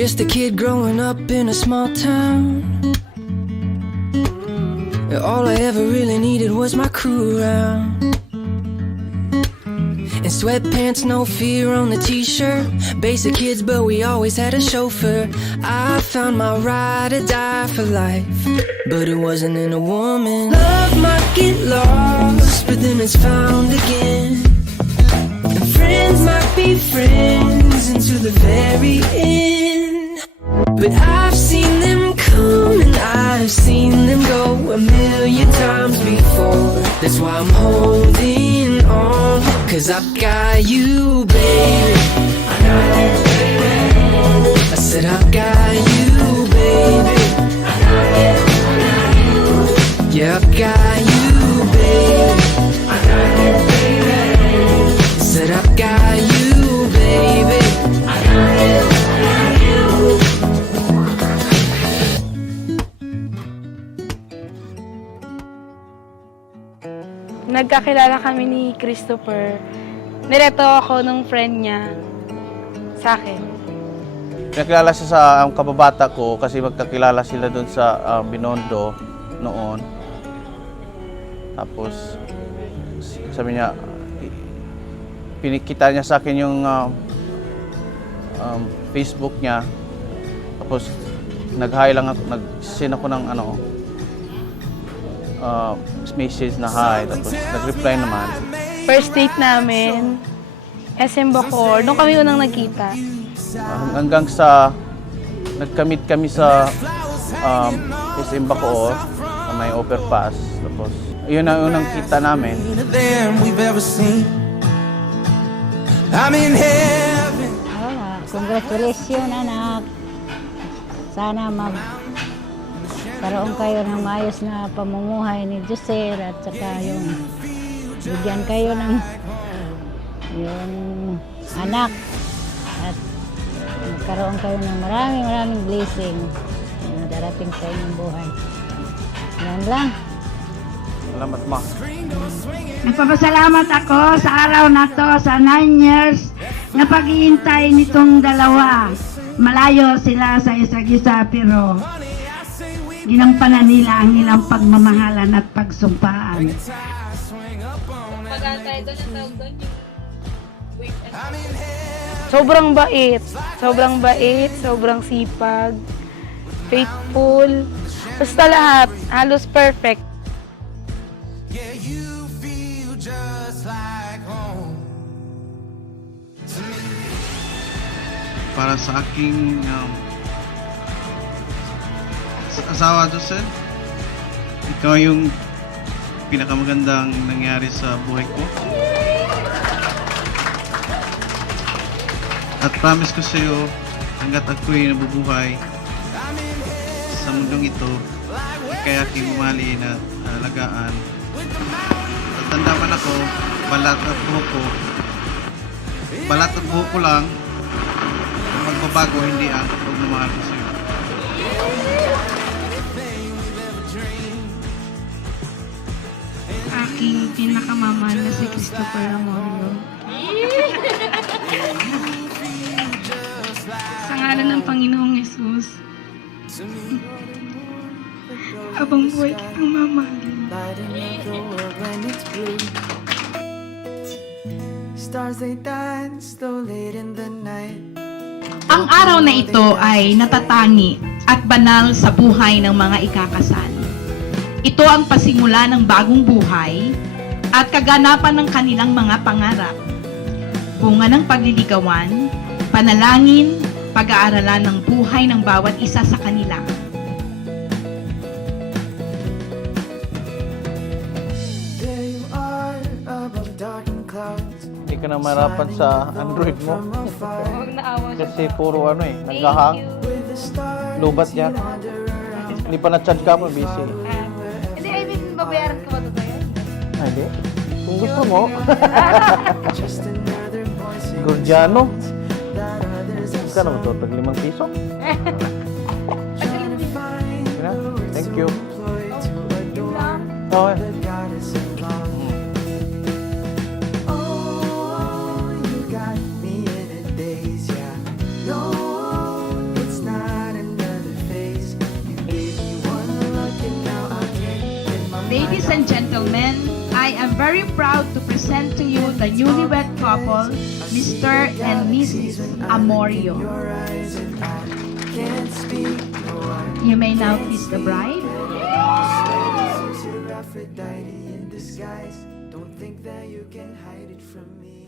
Just a kid growing up in a small town. All I ever really needed was my crew around. And sweatpants, no fear on the t-shirt. Basic kids, but we always had a chauffeur. I found my ride or die for life, but it wasn't in a woman. Love might get lost, but then it's found again. And friends might be friends until the very end. But I've seen them come and I've seen them go a million times before. That's why I'm holding on, 'cause I've got you, baby. I got you, baby. I said I've got you, baby. I got you, I got you. Yeah, I've got you, baby. I got you, baby. I said I've got you, baby. I got you, I got you. Nagkakilala kami ni Christopher. Nireto ako nung friend niya sa akin. Nakilala siya sa kababata ko kasi magkakilala sila doon sa Binondo noon. Tapos sabi niya, pinikita niya sa akin yung Facebook niya. Tapos nag-hi lang ako, nag-send ako ng message na hi, tapos nag-reply naman. First date namin, SM Bacoor. Doon kami unang nagkita. Hanggang sa nagkamit kami sa SM Bacoor na may overpass. Tapos yun ang unang kita namin. Congratulations, anak. Sana magkaroon kayo ng maayos na pamumuhay ni Joser at saka yung bigyan kayo ng yung anak at magkaroon kayo ng maraming blessing na darating sa inyong buhay. Yan lang. Salamat, ma. Nagpapasalamat ako sa araw na to, sa 9 years na paghihintay nitong dalawa. Malayo sila sa isa't isa pero ginampanan nila ang ilang pagmamahalan at pagsumpaan. Sobrang bait, sobrang sipag, faithful. Basta lahat, halos perfect. Para sa aking asawa, Josel, ikaw yung pinakamagandang nangyari sa buhay ko. At promise ko sa iyo, hanggat ako'y nabubuhay sa mundong ito, kaya aking umahalin at alagaan. Tatanda man ako, balat at buhok ko lang, magbabago, hindi ang pagmamahal ko sa iyo. Aking pinakamamahal na si Christopher Amorio. Sa ngalan ng Panginoong Yesus, habang buhay kitang mamahalin. Stars they dance so late in the night. Ang araw na ito ay natatangi at banal sa buhay ng mga ikakasal. Ito ang pasimula ng bagong buhay at kaganapan ng kanilang mga pangarap. Bunga ng pagliligawan, panalangin, pag-aaralan ng buhay ng bawat isa sa kanila. There you are above darkened clouds. Hindi ka na mahirapan sa Android mo. Huwag naawa siya. Kasi puro naghahang. Lubat yan. Hindi pa na-charge ka mo, busy. Hindi, I mean, babayaran ko ba ito tayo? Hindi. Kung gusto mo. Gordiano. Kano ba ito? Tag 5 piso? Thank you. Okay. gentlemen, I am very proud to present to you the newlywed couple, Mr. and Mrs. Amorio. You may now kiss the bride. Aphrodite in disguise. Don't think that you can hide it from me.